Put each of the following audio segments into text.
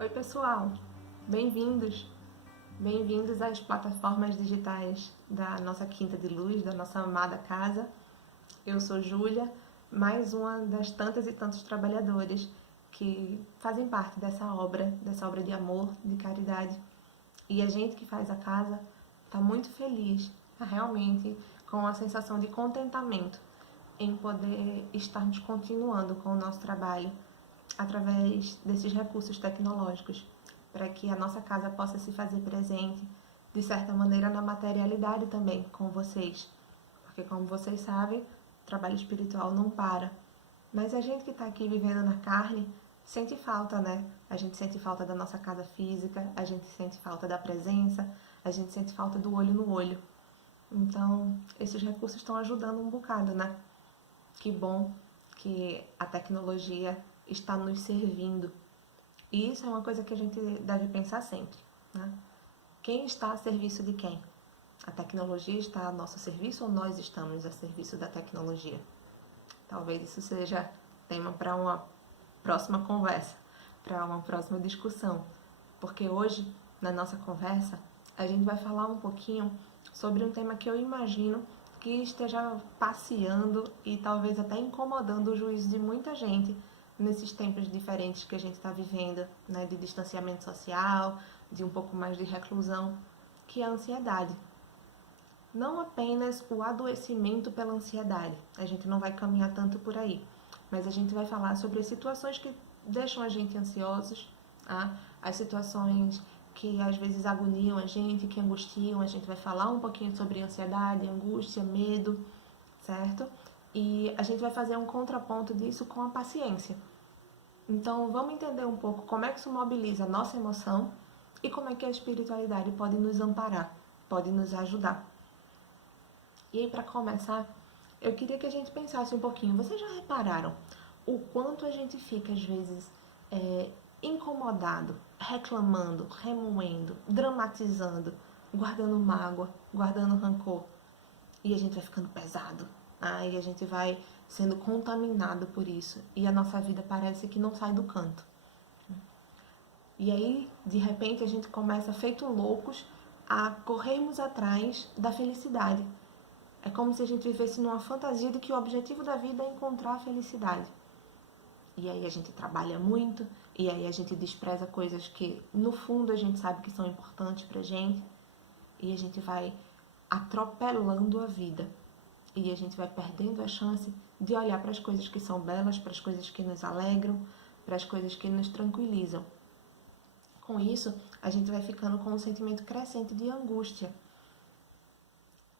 Oi pessoal, bem-vindos! Bem-vindos às plataformas digitais da nossa Quinta de Luz, da nossa amada casa. Eu sou Júlia, mais uma das tantas e tantos trabalhadores que fazem parte dessa obra de amor, de caridade. E a gente que faz a casa está muito feliz, realmente com a sensação de contentamento em poder estarmos continuando com o nosso trabalho através desses recursos tecnológicos, para que a nossa casa possa se fazer presente, de certa maneira, na materialidade também com vocês. Porque, como vocês sabem, o trabalho espiritual não para. Mas a gente que está aqui vivendo na carne sente falta, né? A gente sente falta da nossa casa física, a gente sente falta da presença, a gente sente falta do olho no olho. Então, esses recursos estão ajudando um bocado, né? Que bom que a tecnologia está nos servindo. E isso é uma coisa que a gente deve pensar sempre, né? Quem está a serviço de quem? A tecnologia está a nosso serviço ou nós estamos a serviço da tecnologia? Talvez isso seja tema para uma próxima conversa, para uma próxima discussão. Porque hoje, na nossa conversa, a gente vai falar um pouquinho sobre um tema que eu imagino que esteja passeando e talvez até incomodando o juízo de muita gente nesses tempos diferentes que a gente está vivendo, né, de distanciamento social, de um pouco mais de reclusão, que é a ansiedade. Não apenas o adoecimento pela ansiedade, a gente não vai caminhar tanto por aí, mas a gente vai falar sobre as situações que deixam a gente ansiosos, tá? As situações que às vezes agoniam a gente, que angustiam, a gente vai falar um pouquinho sobre ansiedade, angústia, medo, certo? E a gente vai fazer um contraponto disso com a paciência. Então, vamos entender um pouco como é que isso mobiliza a nossa emoção e como é que a espiritualidade pode nos amparar, pode nos ajudar. E aí, para começar, eu queria que a gente pensasse um pouquinho. Vocês já repararam o quanto a gente fica, às vezes, incomodado, reclamando, remoendo, dramatizando, guardando mágoa, guardando rancor? E a gente vai ficando pesado. E a gente vai sendo contaminado por isso. E a nossa vida parece que não sai do canto. E aí, de repente, a gente começa, feito loucos, a corrermos atrás da felicidade. É como se a gente vivesse numa fantasia de que o objetivo da vida é encontrar a felicidade. E aí a gente trabalha muito, e aí a gente despreza coisas que, no fundo, a gente sabe que são importantes pra gente. E a gente vai atropelando a vida. E a gente vai perdendo a chance de olhar para as coisas que são belas, para as coisas que nos alegram, para as coisas que nos tranquilizam. Com isso, a gente vai ficando com um sentimento crescente de angústia.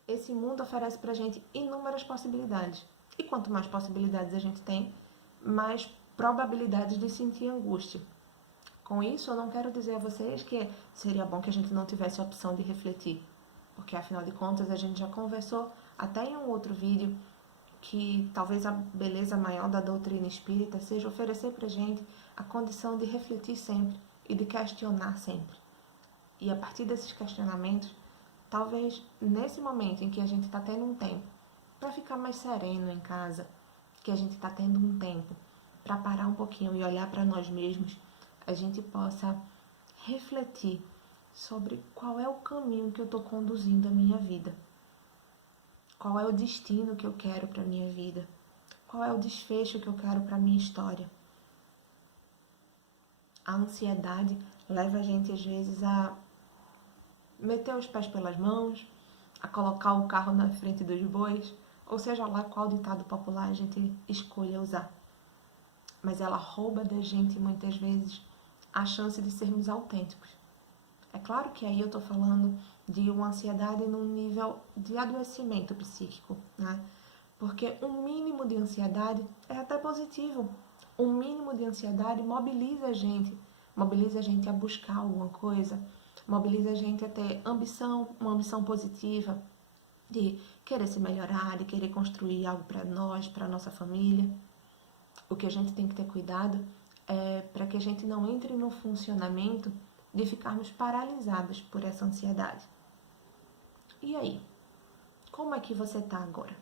Esse mundo oferece pra gente inúmeras possibilidades. E quanto mais possibilidades a gente tem, mais probabilidades de sentir angústia. Com isso, eu não quero dizer a vocês que seria bom que a gente não tivesse a opção de refletir. Porque, afinal de contas, a gente já conversou até em um outro vídeo que talvez a beleza maior da doutrina espírita seja oferecer pra gente a condição de refletir sempre e de questionar sempre. E a partir desses questionamentos, talvez nesse momento em que a gente está tendo um tempo para ficar mais sereno em casa, que a gente está tendo um tempo para parar um pouquinho e olhar para nós mesmos, a gente possa refletir sobre qual é o caminho que eu estou conduzindo a minha vida. Qual é o destino que eu quero para a minha vida? Qual é o desfecho que eu quero para a minha história? A ansiedade leva a gente, às vezes, a meter os pés pelas mãos, a colocar o carro na frente dos bois, ou seja lá qual ditado popular a gente escolha usar. Mas ela rouba da gente, muitas vezes, a chance de sermos autênticos. É claro que aí eu estou falando de uma ansiedade num nível de adoecimento psíquico, né? Porque um mínimo de ansiedade é até positivo. Um mínimo de ansiedade mobiliza a gente a buscar alguma coisa, mobiliza a gente a ter ambição, uma ambição positiva, de querer se melhorar, de querer construir algo para nós, para nossa família. O que a gente tem que ter cuidado é para que a gente não entre no funcionamento de ficarmos paralisados por essa ansiedade. E aí? Como é que você está agora?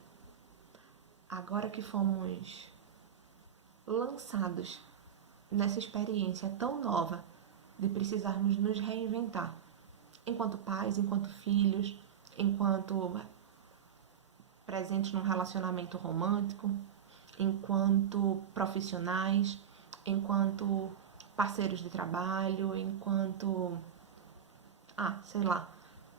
Agora que fomos lançados nessa experiência tão nova de precisarmos nos reinventar. Enquanto pais, enquanto filhos, enquanto presentes num relacionamento romântico, enquanto profissionais, enquanto parceiros de trabalho, enquanto, sei lá,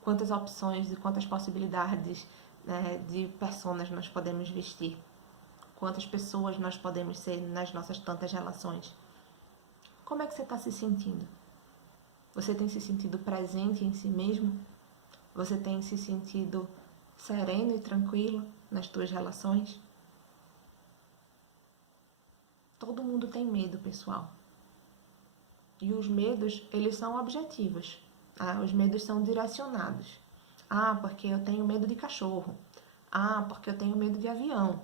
quantas opções e quantas possibilidades, né, de personas nós podemos vestir, quantas pessoas nós podemos ser nas nossas tantas relações. Como é que você está se sentindo? Você tem se sentido presente em si mesmo? Você tem se sentido sereno e tranquilo nas tuas relações? Todo mundo tem medo, pessoal. E os medos, eles são objetivos. Os medos são direcionados. Porque eu tenho medo de cachorro. Porque eu tenho medo de avião.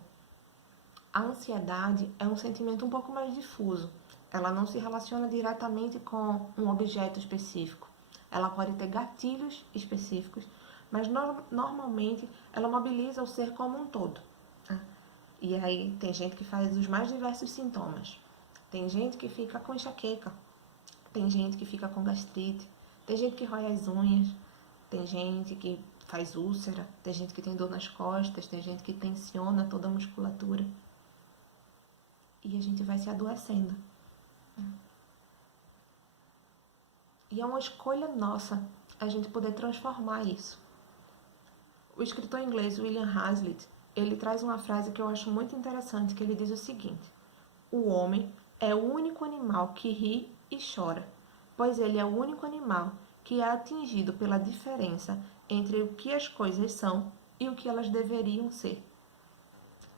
A ansiedade é um sentimento um pouco mais difuso. Ela não se relaciona diretamente com um objeto específico. Ela pode ter gatilhos específicos, mas normalmente ela mobiliza o ser como um todo. E aí tem gente que faz os mais diversos sintomas. Tem gente que fica com enxaqueca. Tem gente que fica com gastrite. Tem gente que rói as unhas. Tem gente que faz úlcera. Tem gente que tem dor nas costas. Tem gente que tensiona toda a musculatura. E a gente vai se adoecendo. E é uma escolha nossa a gente poder transformar isso. O escritor inglês William Hazlitt, ele traz uma frase que eu acho muito interessante, que ele diz o seguinte: o homem é o único animal que ri e chora, pois ele é o único animal que é atingido pela diferença entre o que as coisas são e o que elas deveriam ser.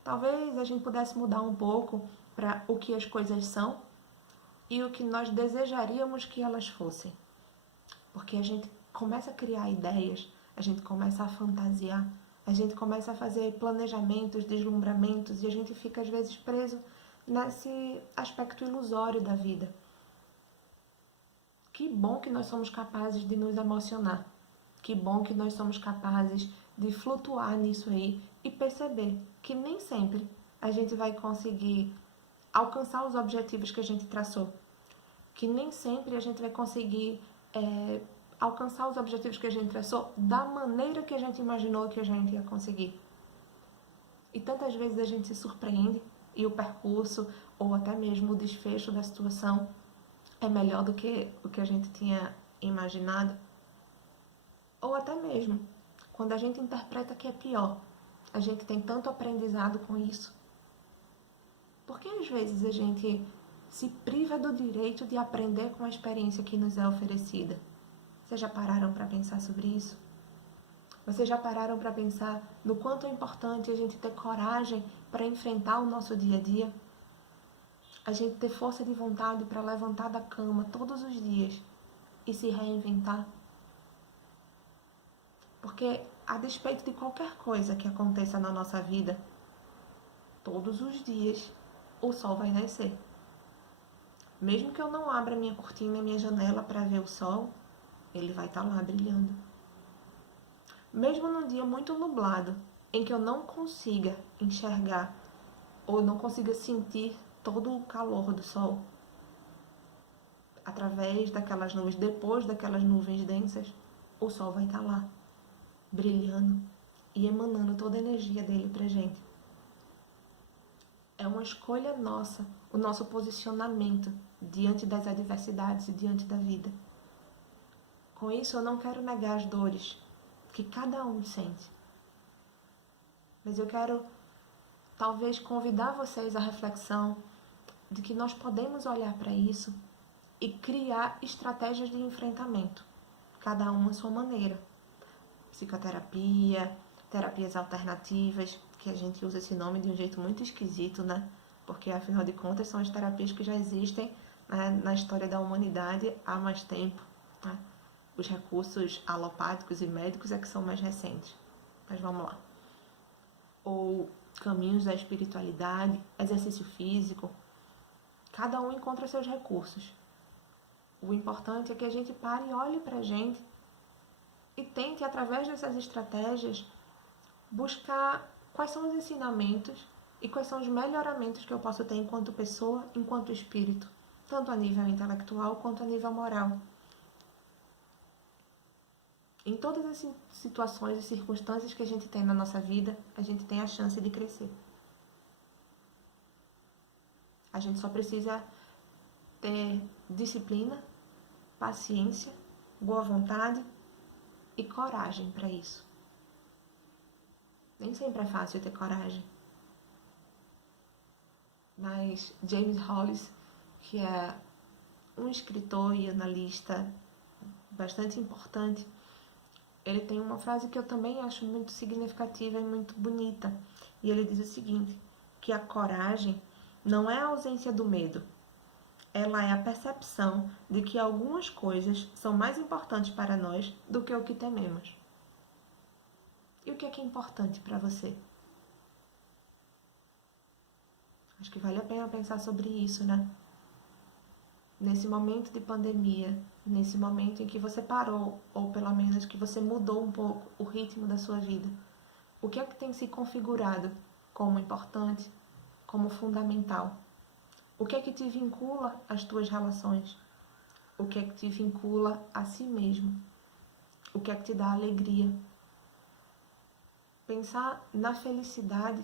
Talvez a gente pudesse mudar um pouco para o que as coisas são e o que nós desejaríamos que elas fossem. Porque a gente começa a criar ideias, a gente começa a fantasiar, a gente começa a fazer planejamentos, deslumbramentos, e a gente fica às vezes preso nesse aspecto ilusório da vida. Que bom que nós somos capazes de nos emocionar. Que bom que nós somos capazes de flutuar nisso aí e perceber que nem sempre a gente vai conseguir alcançar os objetivos que a gente traçou. Que nem sempre a gente vai conseguir alcançar os objetivos que a gente traçou da maneira que a gente imaginou que a gente ia conseguir. E tantas vezes a gente se surpreende e o percurso ou até mesmo o desfecho da situação é melhor do que o que a gente tinha imaginado. Ou até mesmo quando a gente interpreta que é pior, a gente tem tanto aprendizado com isso. Porque às vezes a gente se priva do direito de aprender com a experiência que nos é oferecida. Vocês já pararam para pensar sobre isso? Vocês já pararam para pensar no quanto é importante a gente ter coragem para enfrentar o nosso dia a dia? A gente ter força de vontade para levantar da cama todos os dias e se reinventar? Porque, a despeito de qualquer coisa que aconteça na nossa vida, todos os dias o sol vai nascer. Mesmo que eu não abra minha cortina e minha janela para ver o sol, ele vai estar lá brilhando. Mesmo num dia muito nublado, em que eu não consiga enxergar ou não consiga sentir todo o calor do sol, através daquelas nuvens, depois daquelas nuvens densas, o sol vai estar lá, brilhando e emanando toda a energia dele pra gente. É uma escolha nossa, o nosso posicionamento diante das adversidades e diante da vida. Com isso, eu não quero negar as dores que cada um sente. Mas eu quero, talvez, convidar vocês à reflexão de que nós podemos olhar para isso e criar estratégias de enfrentamento, cada uma à sua maneira. Psicoterapia, terapias alternativas, que a gente usa esse nome de um jeito muito esquisito, né? Porque, afinal de contas, são as terapias que já existem, né, na história da humanidade há mais tempo, né? Os recursos alopáticos e médicos é que são mais recentes. Mas vamos lá. Ou caminhos da espiritualidade, exercício físico. Cada um encontra seus recursos. O importante é que a gente pare e olhe pra gente e tente, através dessas estratégias, buscar quais são os ensinamentos e quais são os melhoramentos que eu posso ter enquanto pessoa, enquanto espírito, tanto a nível intelectual quanto a nível moral. Em todas as situações e circunstâncias que a gente tem na nossa vida, a gente tem a chance de crescer. A gente só precisa ter disciplina, paciência, boa vontade e coragem para isso. Nem sempre é fácil ter coragem. Mas James Hollis, que é um escritor e analista bastante importante, ele tem uma frase que eu também acho muito significativa e muito bonita. E ele diz o seguinte, que a coragem não é a ausência do medo. Ela é a percepção de que algumas coisas são mais importantes para nós do que o que tememos. E o que é importante para você? Acho que vale a pena pensar sobre isso, né? Nesse momento de pandemia, nesse momento em que você parou, ou pelo menos que você mudou um pouco o ritmo da sua vida, o que é que tem se configurado como importante, como fundamental? O que é que te vincula às tuas relações? O que é que te vincula a si mesmo? O que é que te dá alegria? Pensar na felicidade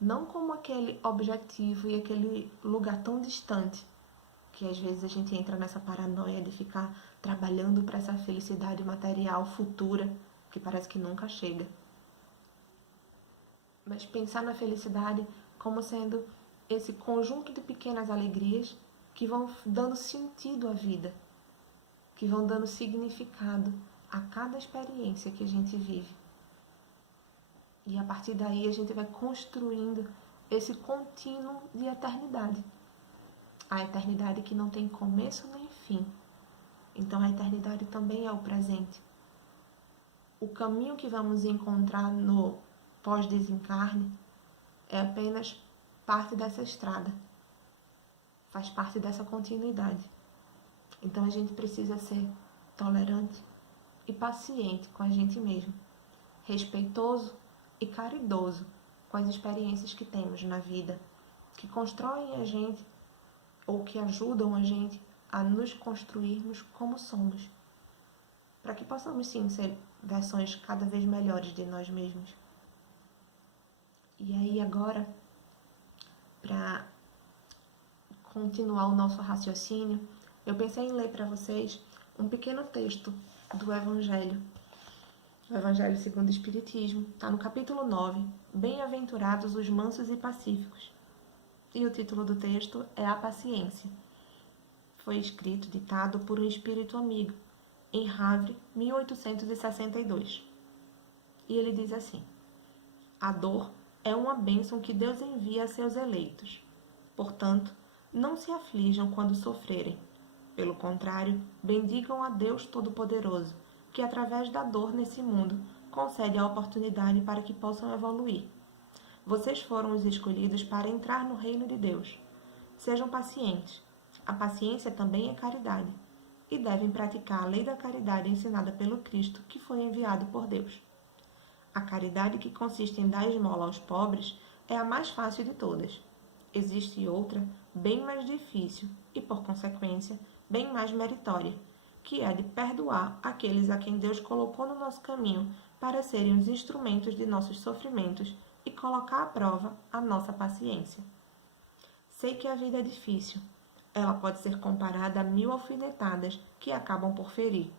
não como aquele objetivo e aquele lugar tão distante, que às vezes a gente entra nessa paranoia de ficar trabalhando para essa felicidade material futura, que parece que nunca chega. Mas pensar na felicidade como sendo esse conjunto de pequenas alegrias que vão dando sentido à vida, que vão dando significado a cada experiência que a gente vive. E a partir daí a gente vai construindo esse contínuo de eternidade. A eternidade que não tem começo nem fim. Então a eternidade também é o presente. O caminho que vamos encontrar no pós-desencarne é apenas parte dessa estrada. Faz parte dessa continuidade. Então a gente precisa ser tolerante e paciente com a gente mesmo. Respeitoso e caridoso com as experiências que temos na vida, que constroem a gente ou que ajudam a gente a nos construirmos como somos, para que possamos sim ser versões cada vez melhores de nós mesmos. E aí agora, para continuar o nosso raciocínio, eu pensei em ler para vocês um pequeno texto do Evangelho. O Evangelho segundo o Espiritismo, está no capítulo 9, Bem-aventurados os mansos e pacíficos. E o título do texto é A Paciência. Foi escrito, ditado por um espírito amigo, em Havre, 1862. E ele diz assim: a dor é uma bênção que Deus envia a seus eleitos. Portanto, não se aflijam quando sofrerem. Pelo contrário, bendigam a Deus Todo-Poderoso, que através da dor nesse mundo concede a oportunidade para que possam evoluir. Vocês foram os escolhidos para entrar no reino de Deus. Sejam pacientes. A paciência também é caridade, e devem praticar a lei da caridade ensinada pelo Cristo, que foi enviado por Deus. A caridade que consiste em dar esmola aos pobres é a mais fácil de todas. Existe outra, bem mais difícil e, por consequência, bem mais meritória, que é de perdoar aqueles a quem Deus colocou no nosso caminho para serem os instrumentos de nossos sofrimentos e colocar à prova a nossa paciência. Sei que a vida é difícil. Ela pode ser comparada a 1000 alfinetadas que acabam por ferir.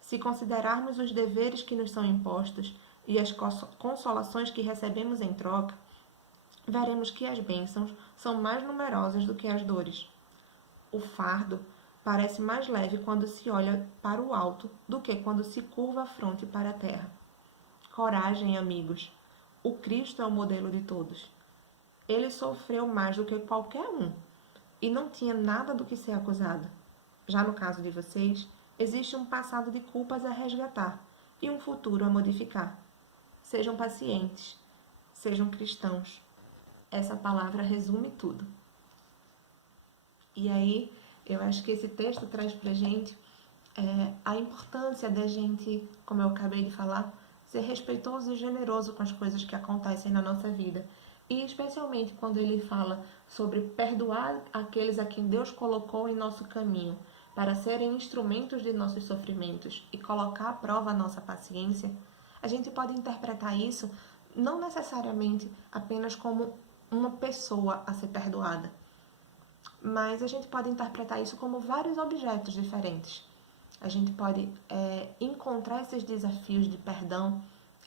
Se considerarmos os deveres que nos são impostos e as consolações que recebemos em troca, veremos que as bênçãos são mais numerosas do que as dores. O fardo parece mais leve quando se olha para o alto do que quando se curva a fronte para a terra. Coragem, amigos. O Cristo é o modelo de todos. Ele sofreu mais do que qualquer um e não tinha nada do que ser acusado. Já no caso de vocês, existe um passado de culpas a resgatar e um futuro a modificar. Sejam pacientes, sejam cristãos. Essa palavra resume tudo. E aí, eu acho que esse texto traz pra gente a importância da gente, como eu acabei de falar, ser respeitoso e generoso com as coisas que acontecem na nossa vida. E especialmente quando ele fala sobre perdoar aqueles a quem Deus colocou em nosso caminho, para serem instrumentos de nossos sofrimentos e colocar à prova a nossa paciência, a gente pode interpretar isso não necessariamente apenas como uma pessoa a ser perdoada, mas a gente pode interpretar isso como vários objetos diferentes. A gente pode encontrar esses desafios de perdão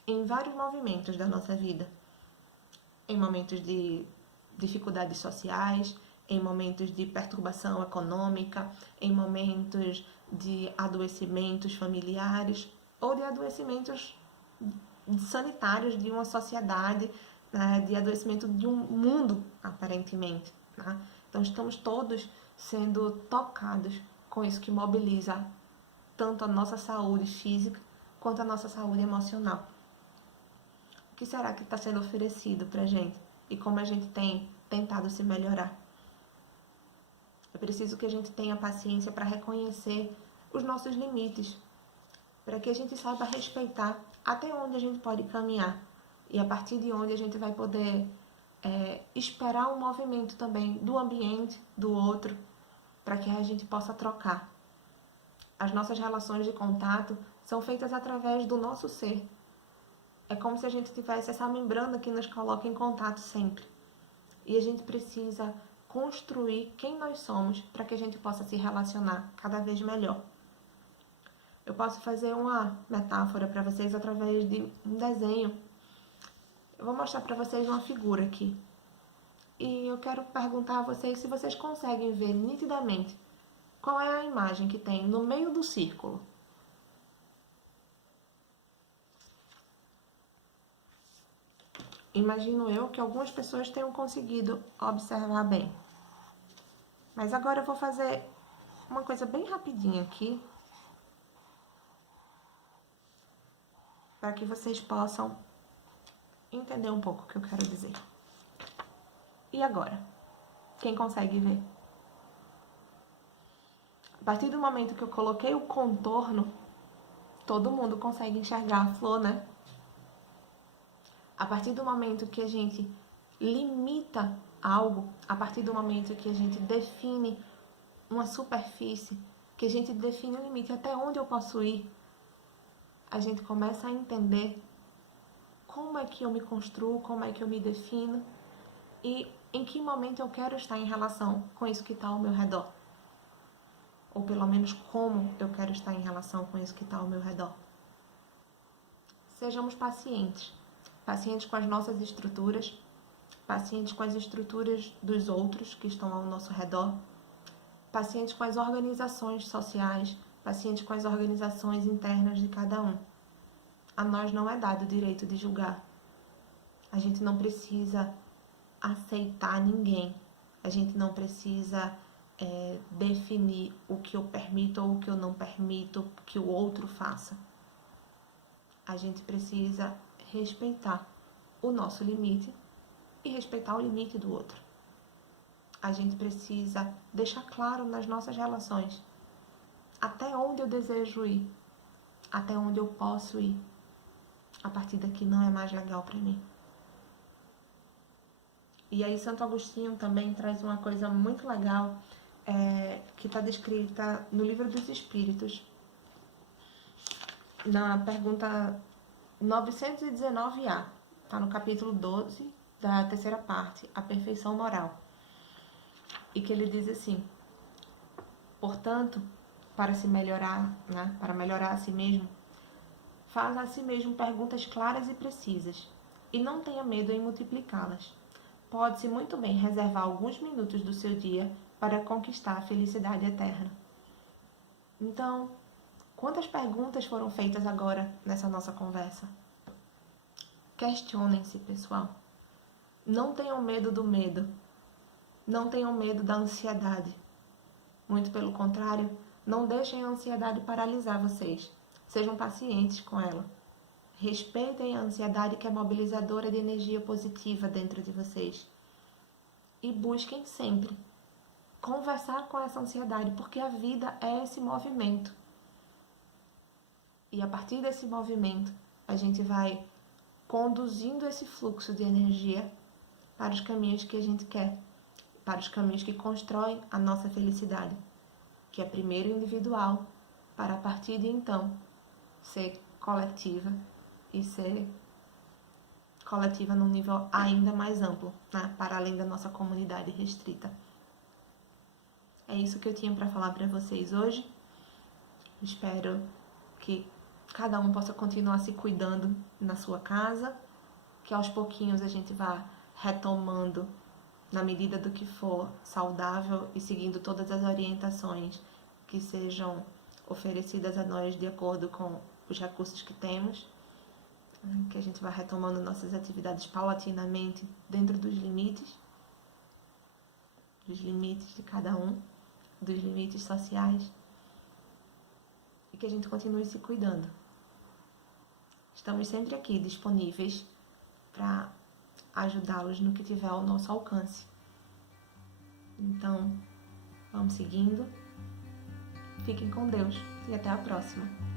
em vários movimentos da nossa vida. Em momentos de dificuldades sociais, em momentos de perturbação econômica, em momentos de adoecimentos familiares ou de adoecimentos sanitários de uma sociedade, né, de adoecimento de um mundo, aparentemente. Né? Então, estamos todos sendo tocados com isso que mobiliza tanto a nossa saúde física quanto a nossa saúde emocional. O que será que está sendo oferecido para a gente? E como a gente tem tentado se melhorar? É preciso que a gente tenha paciência para reconhecer os nossos limites, para que a gente saiba respeitar até onde a gente pode caminhar e a partir de onde a gente vai poder esperar um movimento também do ambiente, do outro, para que a gente possa trocar. As nossas relações de contato são feitas através do nosso ser. É como se a gente tivesse essa membrana que nos coloca em contato sempre. E a gente precisa construir quem nós somos para que a gente possa se relacionar cada vez melhor. Eu posso fazer uma metáfora para vocês através de um desenho. Eu vou mostrar para vocês uma figura aqui. E eu quero perguntar a vocês se vocês conseguem ver nitidamente qual é a imagem que tem no meio do círculo. Imagino eu que algumas pessoas tenham conseguido observar bem. Mas agora eu vou fazer uma coisa bem rapidinha aqui, para que vocês possam entender um pouco o que eu quero dizer. E agora? Quem consegue ver? A partir do momento que eu coloquei o contorno, todo mundo consegue enxergar a flor, né? A partir do momento que a gente limita algo, a partir do momento que a gente define uma superfície, que a gente define um limite até onde eu posso ir, a gente começa a entender como é que eu me construo, como é que eu me defino e em que momento eu quero estar em relação com isso que está ao meu redor. Ou pelo menos como eu quero estar em relação com isso que está ao meu redor. Sejamos pacientes. Pacientes com as nossas estruturas, pacientes com as estruturas dos outros que estão ao nosso redor, pacientes com as organizações sociais, pacientes com as organizações internas de cada um. A nós não é dado o direito de julgar. A gente não precisa aceitar ninguém. A gente não precisa definir o que eu permito ou o que eu não permito que o outro faça. A gente precisa respeitar o nosso limite e respeitar o limite do outro. A gente precisa deixar claro nas nossas relações até onde eu desejo ir, até onde eu posso ir. A partir daqui não é mais legal para mim. E aí Santo Agostinho também traz uma coisa muito legal que está descrita no Livro dos Espíritos, na pergunta 919A, está no capítulo 12 da terceira parte, a perfeição moral. E que ele diz assim: portanto, para se melhorar, né, para melhorar a si mesmo, faça a si mesmo perguntas claras e precisas, e não tenha medo em multiplicá-las. Pode-se muito bem reservar alguns minutos do seu dia para conquistar a felicidade eterna. Então, quantas perguntas foram feitas agora nessa nossa conversa? Questionem-se, pessoal. Não tenham medo do medo. Não tenham medo da ansiedade. Muito pelo contrário, não deixem a ansiedade paralisar vocês. Sejam pacientes com ela. Respeitem a ansiedade, que é mobilizadora de energia positiva dentro de vocês. E busquem sempre conversar com essa ansiedade, porque a vida é esse movimento. E a partir desse movimento, a gente vai conduzindo esse fluxo de energia para os caminhos que a gente quer, para os caminhos que constroem a nossa felicidade. que é primeiro individual, para a partir de então ser coletiva e ser coletiva num nível ainda mais amplo, né? Para além da nossa comunidade restrita. É isso que eu tinha para falar para vocês hoje. Espero que cada um possa continuar se cuidando na sua casa, que aos pouquinhos a gente vá retomando na medida do que for saudável e seguindo todas as orientações que sejam oferecidas a nós de acordo com os recursos que temos, que a gente vá retomando nossas atividades paulatinamente dentro dos limites de cada um, dos limites sociais, e que a gente continue se cuidando. Estamos sempre aqui disponíveis para ajudá-los no que tiver ao nosso alcance. Então, vamos seguindo. Fiquem com Deus e até a próxima.